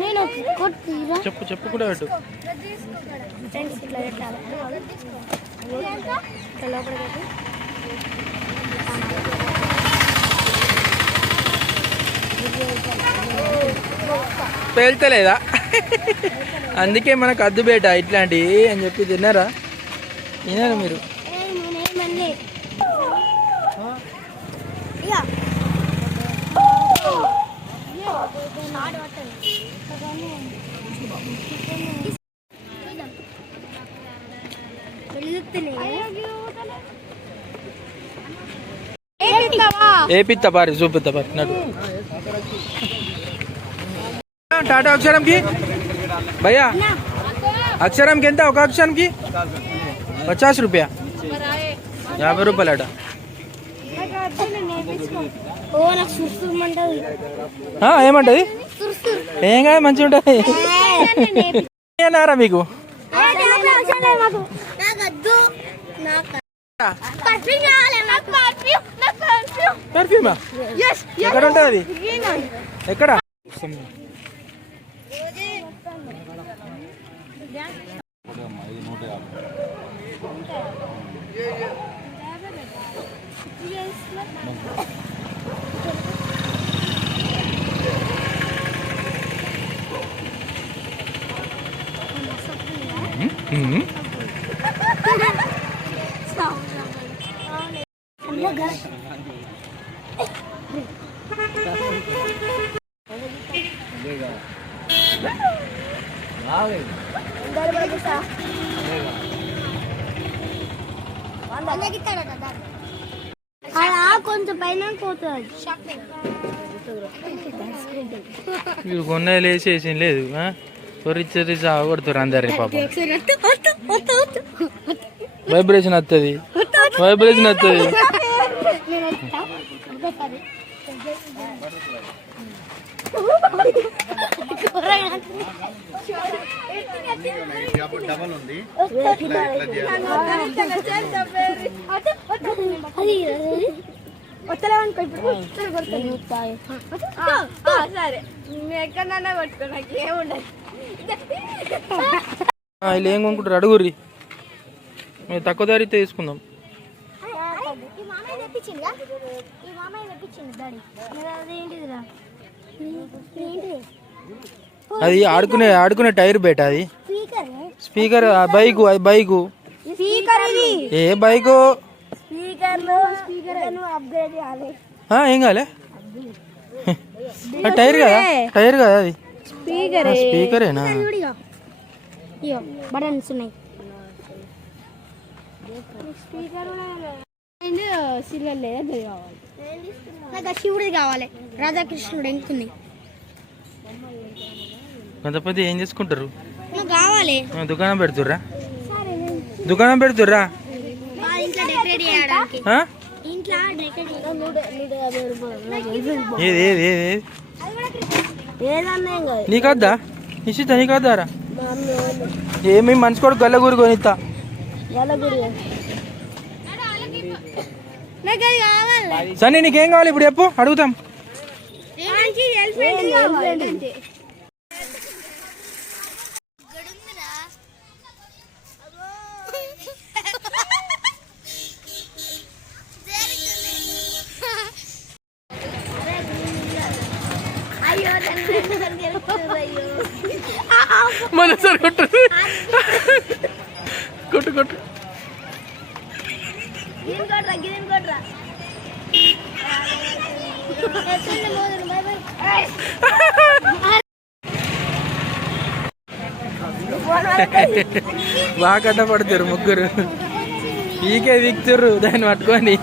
నేను చెప్పు చెప్పు కూడా పెట్టు. పేల్తలేదా? అందుకే మనకు అద్దు బేట ఇట్లాంటివి అని చెప్పి తిన్నారా మీరు? ఏపిత్తా పారి చూపిత్తా పారి నడు. టాటా అక్షరంకి భయ్యా, అక్షరంకి ఎంత? ఒక అక్షరంకి 50 రూపాయ, 50 రూపాయలట. ఏమంటది? ఏం కాదు, మంచిగా ఉంటుంది అన్నారా మీకు? పర్ఫ్యూమా? ఎక్కడ ఉంటుంది అది? ఎక్కడ? కొంచెం పైన మీరు కొన్న లేచేసి లేదు, రిచ్ కొడుతారు అందరి పాప. వైబ్రేషన్ వస్తుంది, వైబ్రేషన్ వస్తుంది. ఇలా ఏం కొనుక్కుంటారు అడుగుర్రి, మేము తక్కువ ధర తీసుకుందాం. అది ఆడుకునే టైర్ బేట. అది స్పీకర్. బైకు, అది బైకు. ఏ బైకు? ఏం కాలే, టైర్ కదా, టైర్ కదా అది. స్పీకరేనా? బటన్స్ ఉన్నాయి. శివుడిది కావాలి, రాధాకృష్ణుడు ఎంకుని. కొంతమంది ఏం చేసుకుంటారు? కావాలి దుకాణం పెడుతుర్రా, దుకాణం పెడుతుర్రా. నీకద్దా నిశ్చిత? నీకద్దారా? ఏమి మనిషి కూడా గల్లగూరి కొనిస్తా. సన్నీ నీకేం కావాలి ఇప్పుడు చెప్పు, అడుగుతాం. మనసారి కొట్టు కొట్టు కొట్టు. బాగా కట్టపడతారు ముగ్గురు, పీకే వీక్తుర్రు దాన్ని పట్టుకొని.